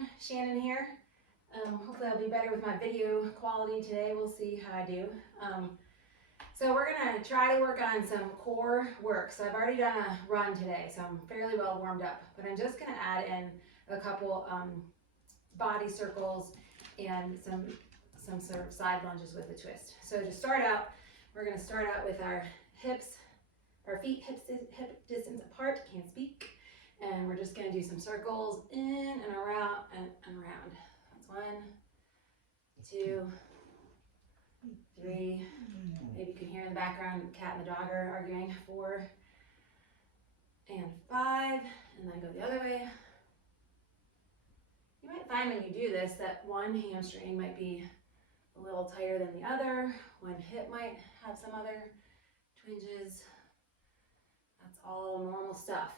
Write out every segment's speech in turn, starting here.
everyone, Shannon here. Hopefully I'll be better with my video quality today. We'll see how I do. So we're gonna try to work on some core work. So I've already done a run today, so I'm fairly well warmed up, but I'm just gonna add in a couple body circles and some sort of side lunges with a twist. So to start out, we're gonna start out with our feet hip distance apart, can't speak. And we're just gonna do some circles in and around and around. That's 1, 2, 3. Maybe you can hear in the background the cat and the dog are arguing. 4 and 5, and then go the other way. You might find when you do this that one hamstring might be a little tighter than the other. One hip might have some other twinges. That's all normal stuff.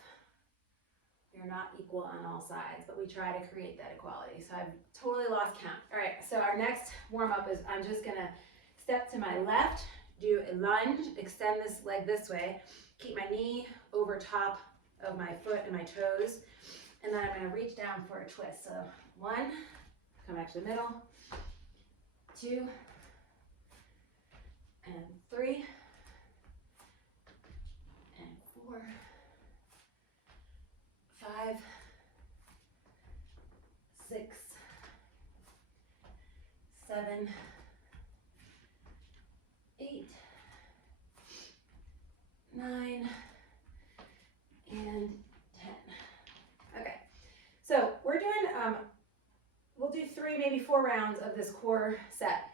They're not equal on all sides, but we try to create that equality. So I've totally lost count. All right, so our next warm up is I'm just gonna step to my left, do a lunge, extend this leg this way, keep my knee over top of my foot and my toes, and then I'm gonna reach down for a twist. So 1, come back to the middle, 2, and 3, and 4, 5, 6, 7, 8, 9, and 10. Okay, so we're doing, we'll do 3, maybe 4 rounds of this core set.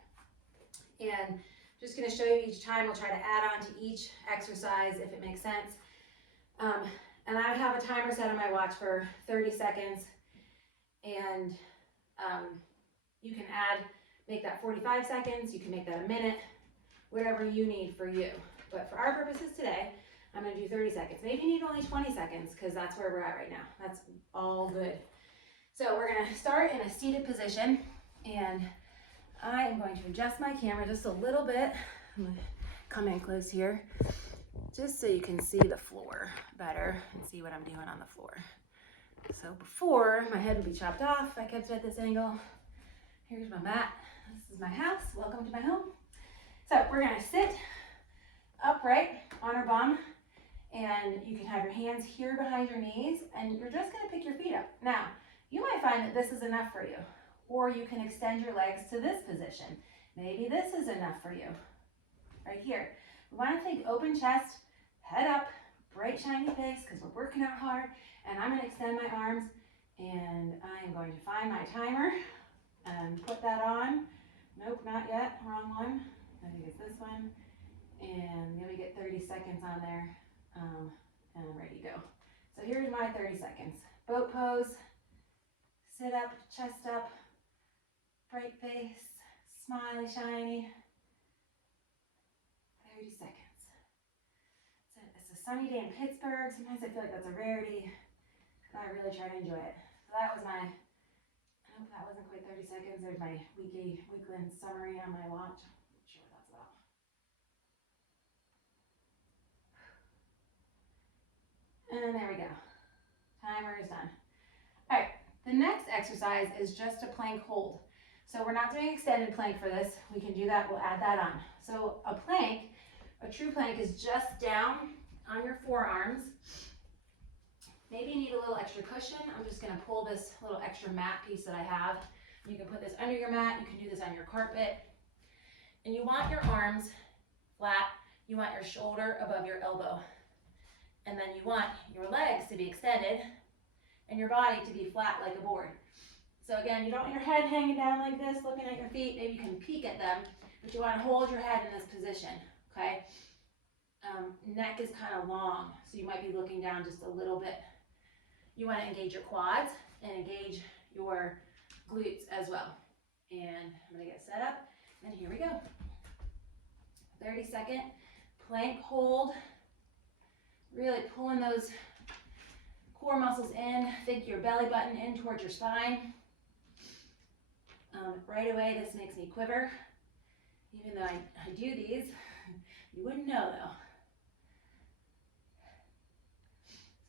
And just gonna show you each time. We'll try to add on to each exercise if it makes sense. And I have a timer set on my watch for 30 seconds. And you can make that 45 seconds, you can make that a minute, whatever you need for you. But for our purposes today, I'm gonna do 30 seconds. Maybe you need only 20 seconds because that's where we're at right now. That's all good. So we're gonna start in a seated position, and I am going to adjust my camera just a little bit. I'm gonna come in close here, just so you can see the floor better and see what I'm doing on the floor. So before, my head would be chopped off if I kept it at this angle. Here's my mat. This is my house. Welcome to my home. So we're gonna sit upright on our bum, and you can have your hands here behind your knees, and you're just gonna pick your feet up. Now, you might find that this is enough for you, or you can extend your legs to this position. Maybe this is enough for you, right here. We wanna think open chest, head up, bright shiny face, because we're working out hard, and I'm gonna extend my arms, and I am going to find my timer and put that on. Nope, not yet, wrong one. I think it's this one. And then we get 30 seconds on there, and I'm ready to go. So here's my 30 seconds. Boat pose, sit up, chest up, bright face, smiley, shiny. 30 seconds. It's a sunny day in Pittsburgh. Sometimes I feel like that's a rarity, but I really try to enjoy it. So that was my, I hope that wasn't quite 30 seconds. There's my weekend summary on my watch. I'm not sure what that's about. And there we go. Timer is done. All right, the next exercise is just a plank hold. So we're not doing extended plank for this. We can do that, we'll add that on. So a true plank is just down on your forearms. Maybe you need a little extra cushion. I'm just gonna pull this little extra mat piece that I have. You can put this under your mat, you can do this on your carpet. And you want your arms flat, you want your shoulder above your elbow. And then you want your legs to be extended and your body to be flat like a board. So again, you don't want your head hanging down like this, looking at your feet. Maybe you can peek at them, but you want to hold your head in this position, okay? Neck is kind of long, so you might be looking down just a little bit. You want to engage your quads and engage your glutes as well. And I'm going to get set up, and here we go. 30-second plank hold. Really pulling those core muscles in. Think your belly button in towards your spine. Right away, this makes me quiver. Even though I do these, you wouldn't know though.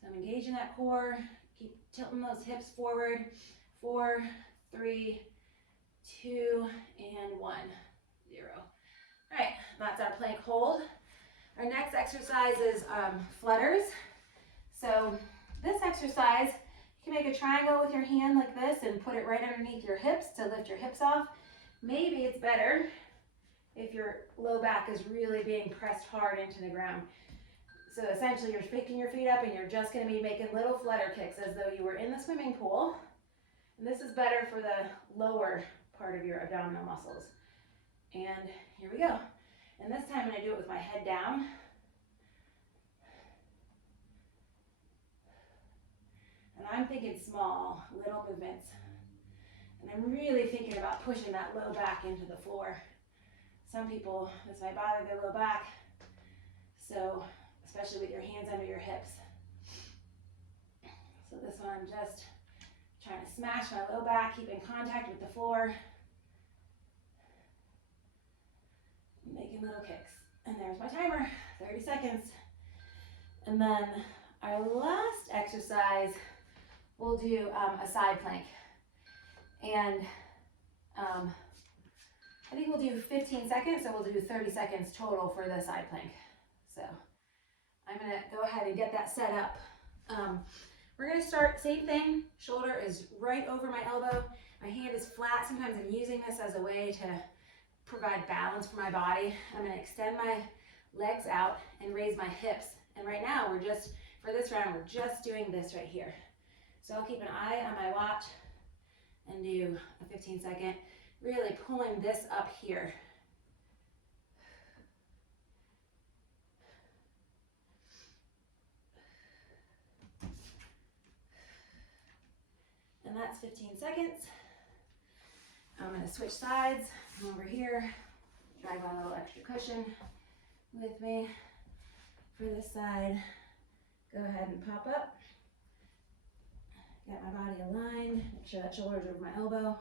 So I'm engaging that core, keep tilting those hips forward, 4, 3, 2, and 1, 0. All right, that's our plank hold. Our next exercise is flutters. So this exercise, you can make a triangle with your hand like this and put it right underneath your hips to lift your hips off. Maybe it's better if your low back is really being pressed hard into the ground. So essentially you're picking your feet up and you're just going to be making little flutter kicks as though you were in the swimming pool. And this is better for the lower part of your abdominal muscles. And here we go. And this time I'm going to do it with my head down. And I'm thinking small, little movements. And I'm really thinking about pushing that low back into the floor. Some people, this might bother their low back. So, especially with your hands under your hips. So this one I'm just trying to smash my low back, keeping contact with the floor. Making little kicks. And there's my timer, 30 seconds. And then our last exercise, we'll do a side plank. And I think we'll do 15 seconds, so we'll do 30 seconds total for the side plank. So I'm gonna go ahead and get that set up. We're gonna start, same thing, shoulder is right over my elbow. My hand is flat. Sometimes I'm using this as a way to provide balance for my body. I'm gonna extend my legs out and raise my hips. And right now, for this round, we're just doing this right here. So I'll keep an eye on my watch and do a 15-second, really pulling this up here. And that's 15 seconds. I'm gonna switch sides, come over here, drag my little extra cushion with me. For this side, go ahead and pop up. Get my body aligned, make sure that shoulder's over my elbow.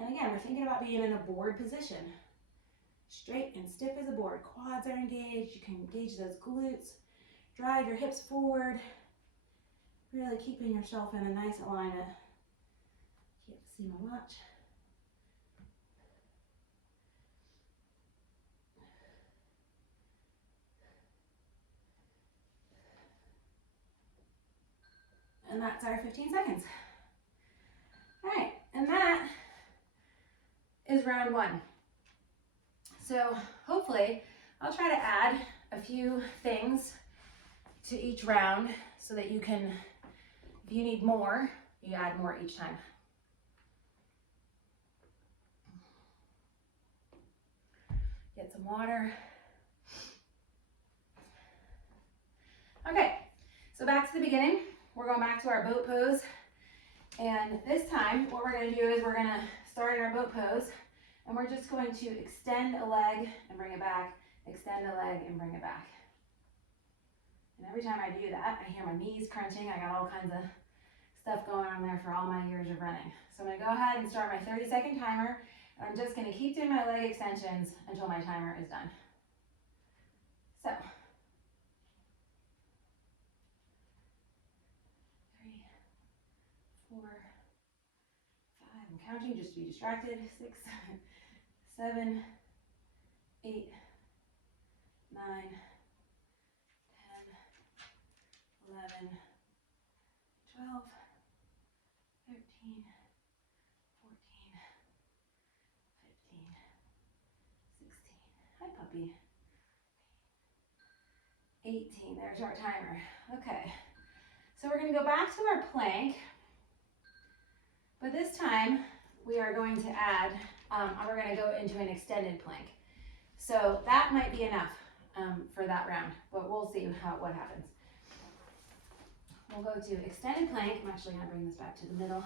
And again, we're thinking about being in a board position. Straight and stiff as a board. Quads are engaged, you can engage those glutes. Drive your hips forward. Really keeping yourself in a nice alignment. Can't see my watch. And that's our 15 seconds. All right, and that is round 1. So hopefully I'll try to add a few things to each round so that you can, if you need more, you add more each time. Get some water. Okay, so back to the beginning. We're going back to our boat pose. And this time, what we're going to do is we're going to start in our boat pose. And we're just going to extend a leg and bring it back, extend a leg and bring it back. And every time I do that, I hear my knees crunching. I got all kinds of stuff going on there for all my years of running. So I'm going to go ahead and start my 30-second timer. And I'm just going to keep doing my leg extensions until my timer is done. So. 3, 4, 5. I'm counting just to be distracted. 6, 7, 8, 9, 10, 11, 12, 13, 14, 15, 16. Hi, puppy. 18. There's our timer. Okay. So we're going to go back to our plank. But this time, we are going to add, we're going to go into an extended plank. So that might be enough for that round, but we'll see what happens. We'll go to extended plank. I'm actually going to bring this back to the middle.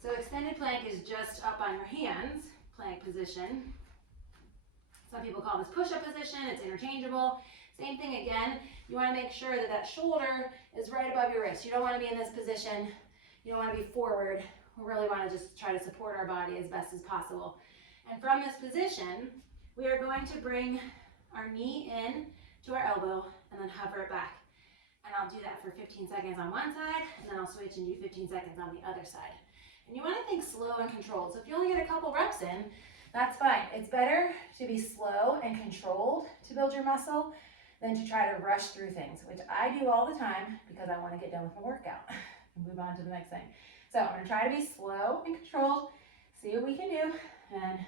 So extended plank is just up on your hands, plank position. Some people call this push-up position. It's interchangeable. Same thing again. You want to make sure that that shoulder is right above your wrist. You don't want to be in this position. You don't want to be forward. We really want to just try to support our body as best as possible. And from this position, we are going to bring our knee in to our elbow and then hover it back. and I'll do that for 15 seconds on one side, and then I'll switch and do 15 seconds on the other side. And you want to think slow and controlled. So if you only get a couple reps in, that's fine. It's better to be slow and controlled to build your muscle than to try to rush through things, which I do all the time because I want to get done with my workout and move on to the next thing. So I'm going to try to be slow and controlled, see what we can do, and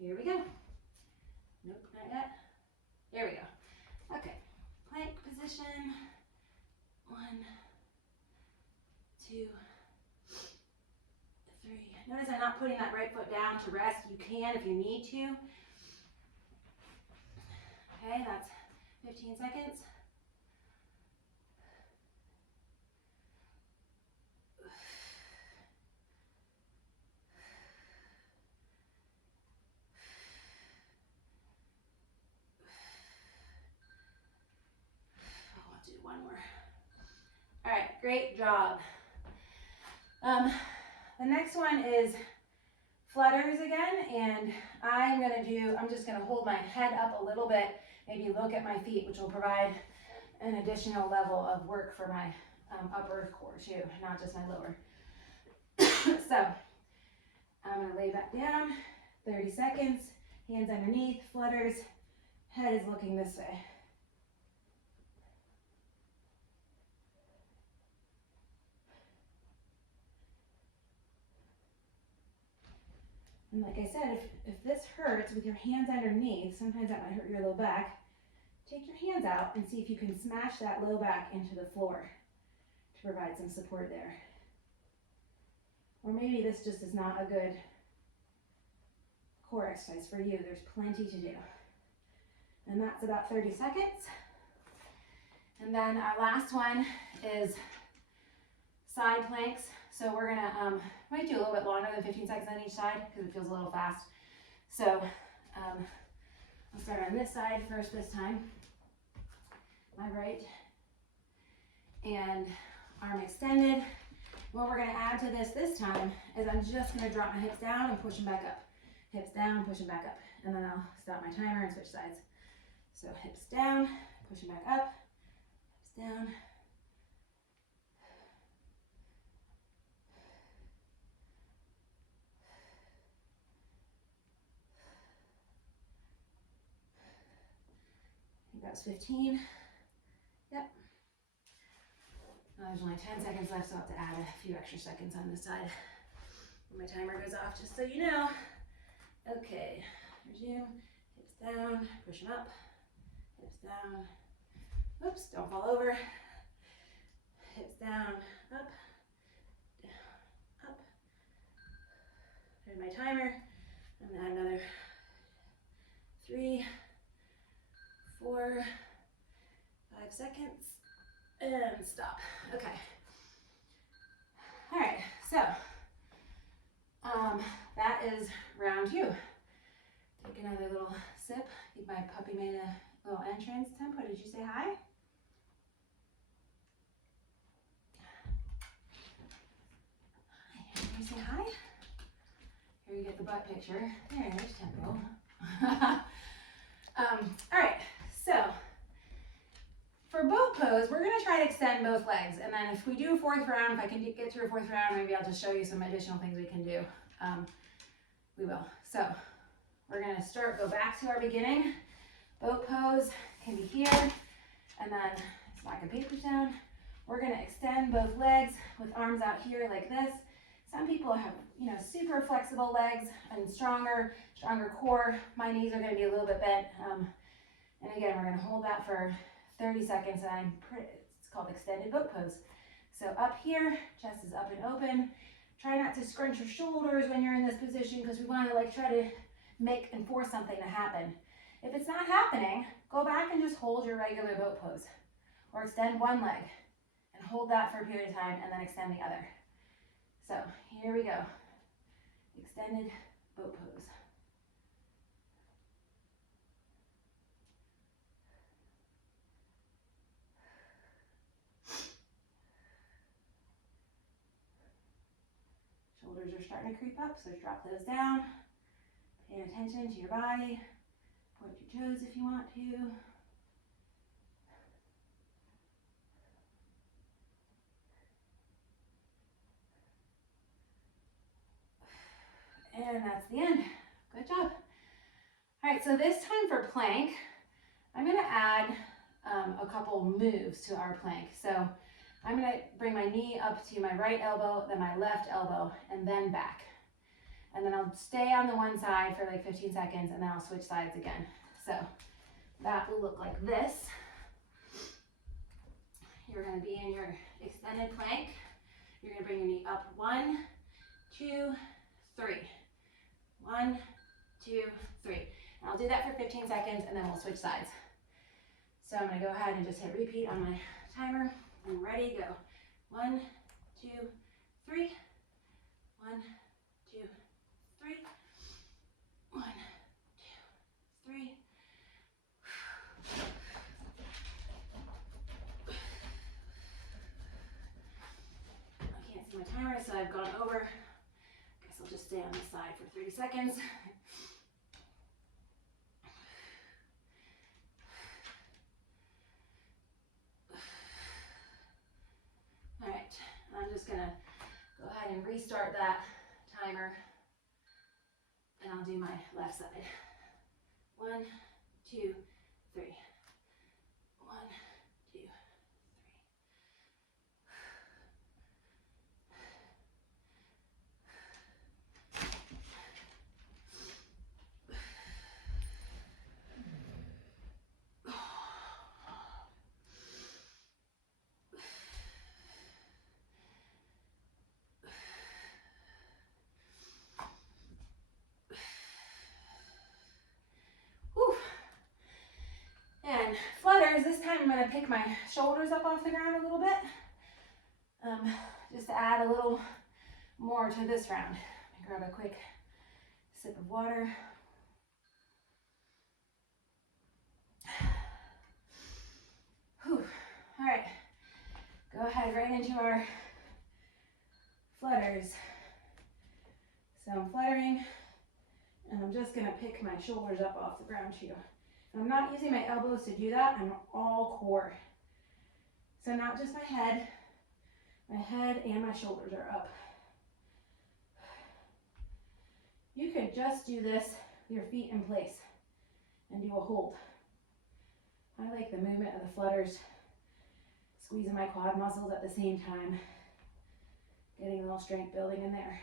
here we go. Nope, not yet. There we go. Okay, plank position. 1, 2, 3. Notice I'm not putting that right foot down to rest. You can if you need to. Okay, that's 15 seconds. I'll do one more. All right, great job. The next one is flutters again, and I'm just gonna hold my head up a little bit, maybe look at my feet, which will provide an additional level of work for my upper core too, not just my lower. So I'm gonna lay back down, 30 seconds, hands underneath, flutters, head is looking this way. And like I said, if this hurts with your hands underneath, sometimes that might hurt your low back, take your hands out and see if you can smash that low back into the floor to provide some support there. Or maybe this just is not a good core exercise for you. There's plenty to do. And that's about 30 seconds. And then our last one is side planks. So we're gonna, might do a little bit longer than 15 seconds on each side because it feels a little fast. So I'll start on this side first this time. My right. And arm extended. What we're gonna add to this time is I'm just gonna drop my hips down and push them back up. Hips down, push them back up. And then I'll stop my timer and switch sides. So hips down, push them back up, hips down. I think that was 15. Yep. There's only 10 seconds left, so I'll have to add a few extra seconds on this side when my timer goes off, just so you know. Okay, resume, hips down, push them up, hips down, oops, don't fall over, hips down, up, up. There's my timer. I'm gonna add another 3, 4, 5 seconds. And stop. Okay. All right, so that is round 2. Take another little sip. I think my puppy made a little entrance. Tempo, did you say hi? Hi, can you say hi? Here you get the butt picture. There's Tempo. All right, so for boat pose, we're gonna try to extend both legs, and then if we do a 4th round, if I can get through a 4th round, maybe I'll just show you some additional things we can do. We will. So we're gonna go back to our beginning. Boat pose can be here, and then slack and papers down. We're gonna extend both legs with arms out here like this. Some people have, super flexible legs and stronger core. My knees are gonna be a little bit bent. And again, we're gonna hold that for 30 seconds, and it's called extended boat pose. So up here, chest is up and open. Try not to scrunch your shoulders when you're in this position because we want to try to make and force something to happen. If it's not happening, go back and just hold your regular boat pose, or extend one leg and hold that for a period of time and then extend the other. So here we go, extended boat pose. Shoulders are starting to creep up, so drop those down. Pay attention to your body. Point your toes if you want to. And that's the end. Good job. All right, so this time for plank, I'm gonna add a couple moves to our plank. So I'm gonna bring my knee up to my right elbow, then my left elbow, and then back. And then I'll stay on the one side for like 15 seconds, and then I'll switch sides again. So that will look like this. You're gonna be in your extended plank. You're gonna bring your knee up, 1, 2, 3. 1, 2, 3. And I'll do that for 15 seconds, and then we'll switch sides. So I'm gonna go ahead and just hit repeat on my timer. And ready, go. 1, 2, 3. 1, 2, 3. 1, 2, 3. I can't see my timer, so I've gone over. Guess I'll just stay on this side for 30 seconds. All right, I'm just gonna go ahead and restart that timer, and I'll do my left side. 1, 2, 3. 1, 2, 3. Whew. And flutters, this time I'm gonna pick my shoulders up off the ground a little bit, just to add a little more to this round. Grab a quick sip of water. Whew. All right, go ahead right into our flutters. So I'm fluttering, and I'm just gonna pick my shoulders up off the ground too. I'm not using my elbows to do that, I'm all core. So not just my head and my shoulders are up. You could just do this with your feet in place and do a hold. I like the movement of the flutters, squeezing my quad muscles at the same time, getting a little strength building in there.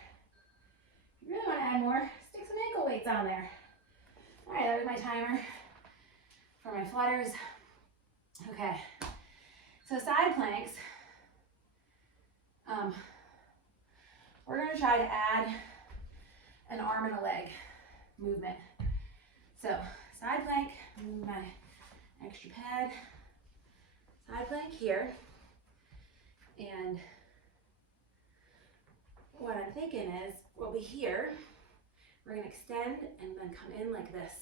If you really want to add more, stick some ankle weights on there. All right, that was my timer for my flutters. Okay, so side planks. We're gonna try to add an arm and a leg movement. So side plank, move my extra pad, side plank here. And what I'm thinking is we'll be here, we're gonna extend and then come in like this.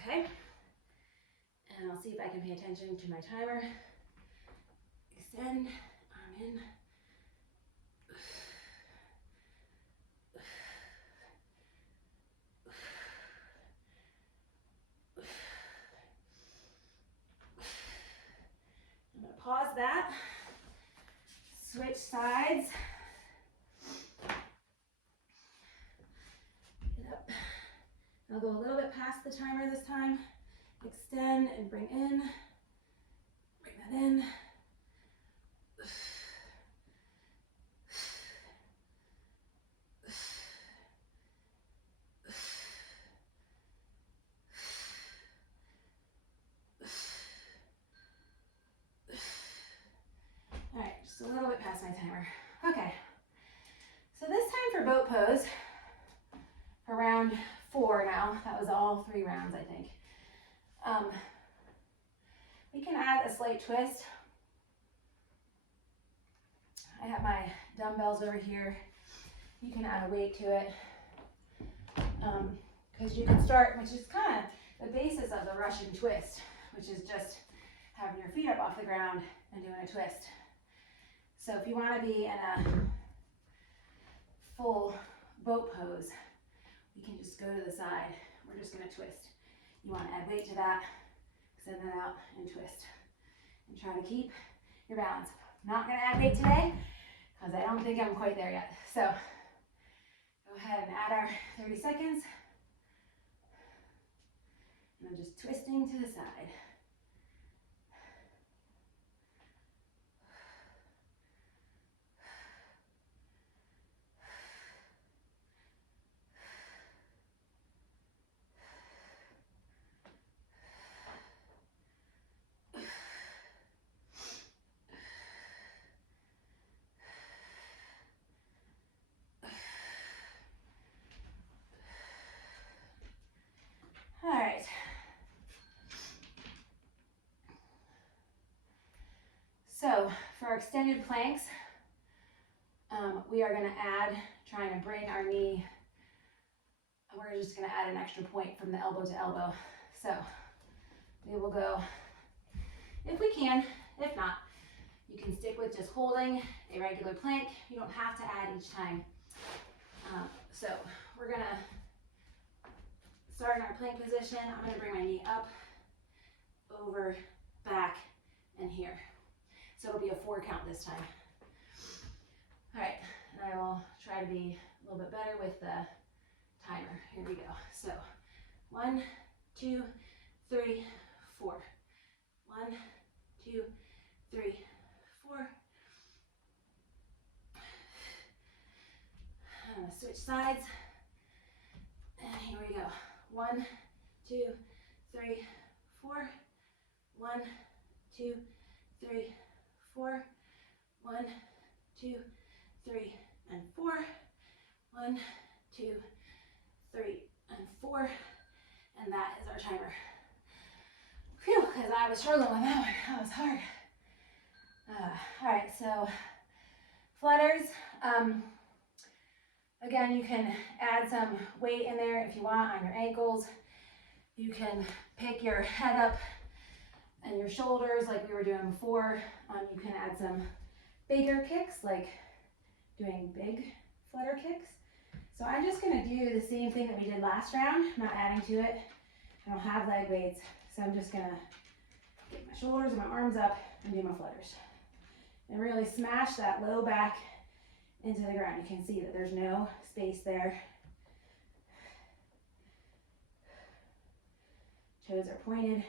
Okay? And I'll see if I can pay attention to my timer. Extend, arm in. I'm gonna pause that. Switch sides. Get up. I'll go a little bit past the timer this time. Extend and bring in. Bring that in. All right, just a little bit past my timer. Okay, so this time for boat pose, for round 4 now. That was all 3 rounds, I think. We can add a slight twist. I have my dumbbells over here. You can add a weight to it. Because you can start, which is kind of the basis of the Russian twist, which is just having your feet up off the ground and doing a twist. So if you want to be in a full boat pose, you can just go to the side. We're just going to twist. You want to add weight to that, extend that out and twist. And try to keep your balance. I'm not going to add weight today because I don't think I'm quite there yet. So ahead and add our 30 seconds. And I'm just twisting to the side. All right. So for our extended planks, we are going to add, trying to bring our knee, we're just going to add an extra point from the elbow to elbow. So we will go, if we can, if not, you can stick with just holding a regular plank. You don't have to add each time. So we're going to start in our plank position. I'm going to bring my knee up, over, back, and here. So it'll be a 4 count this time. All right, and I will try to be a little bit better with the timer. Here we go. So 1, 2, 3, 4. 1, 2, 3, 4. I'm gonna switch sides. And here we go. 1, 2, 3, 4. 1, 2, 3, 4. 1, 2, 3, and 4. 1, 2, 3, and 4. And that is our timer. Phew, because I was struggling with that one. That was hard. All right, so flutters. Again, you can add some weight in there if you want on your ankles. You can pick your head up and your shoulders like we were doing before. You can add some bigger kicks, like doing big flutter kicks. So I'm just gonna do the same thing that we did last round, not adding to it. I don't have leg weights, so I'm just gonna get my shoulders and my arms up and do my flutters. And really smash that low back into the ground. You can see that there's no space there. Toes are pointed.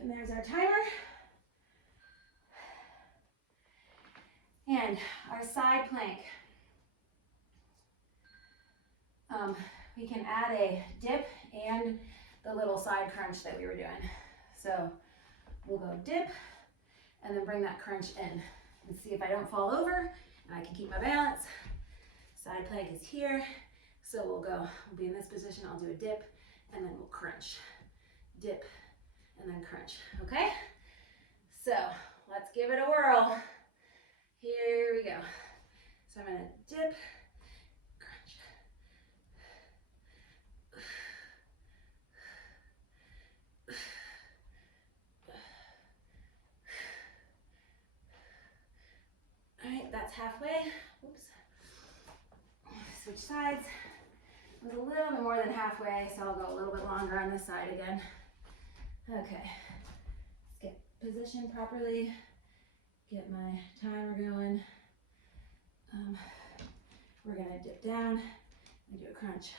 And there's our timer. And our side plank. We can add a dip and the little side crunch that we were doing. So we'll go dip and then bring that crunch in and see if I don't fall over and I can keep my balance. Side plank is here. So we'll be in this position. I'll do a dip and then we'll crunch. Dip and then crunch, okay? So let's give it a whirl. Here we go. So I'm gonna dip, crunch. All right, that's halfway. Oops. Switch sides. It was a little bit more than halfway, so I'll go a little bit longer on this side again. Okay, let's get positioned properly. Get my timer going. We're gonna dip down and do a crunch.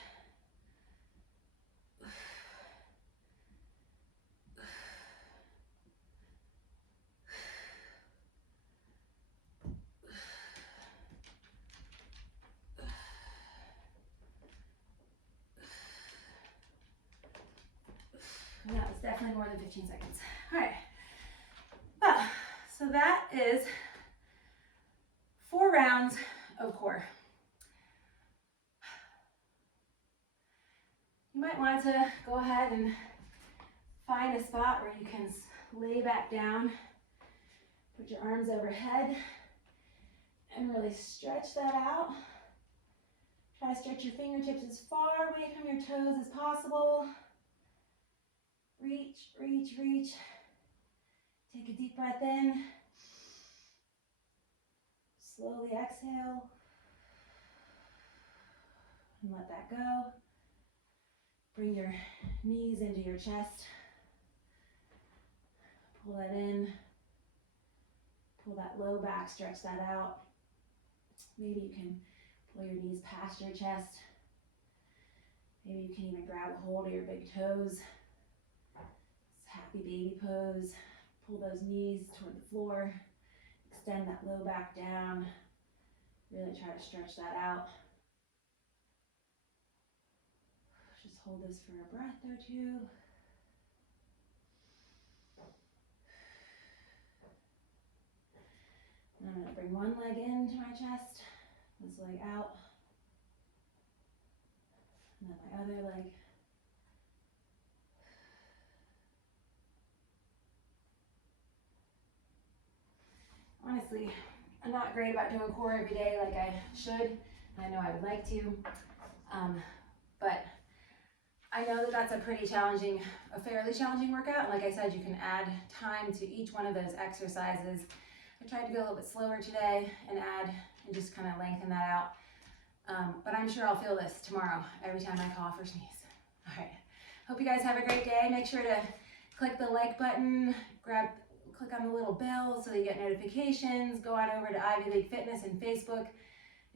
That was definitely more than 15 seconds. All right. So that is 4 rounds of core. You might want to go ahead and find a spot where you can lay back down, put your arms overhead, and really stretch that out. Try to stretch your fingertips as far away from your toes as possible. Reach, reach, reach. Take a deep breath in. Slowly exhale. and let that go. Bring your knees into your chest. Pull that in. Pull that low back, stretch that out. Maybe you can pull your knees past your chest. Maybe you can even grab a hold of your big toes. It's happy baby pose. Pull those knees toward the floor. Extend that low back down. Really try to stretch that out. Just hold this for a breath or two. And I'm going to bring one leg into my chest, this leg out, and then my other leg. Honestly, I'm not great about doing core every day like I should. I know I would like to, but I know that that's a fairly challenging workout. And like I said, you can add time to each one of those exercises. I tried to go a little bit slower today and just kind of lengthen that out. But I'm sure I'll feel this tomorrow every time I cough or sneeze. All right. Hope you guys have a great day. Make sure to click the like button, click on the little bell so you get notifications. Go on over to Ivy League Fitness and Facebook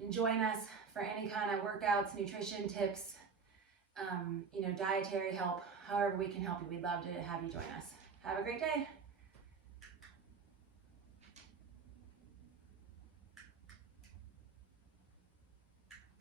and join us for any kind of workouts, nutrition tips, dietary help. However we can help you, we'd love to have you join us. Have a great day.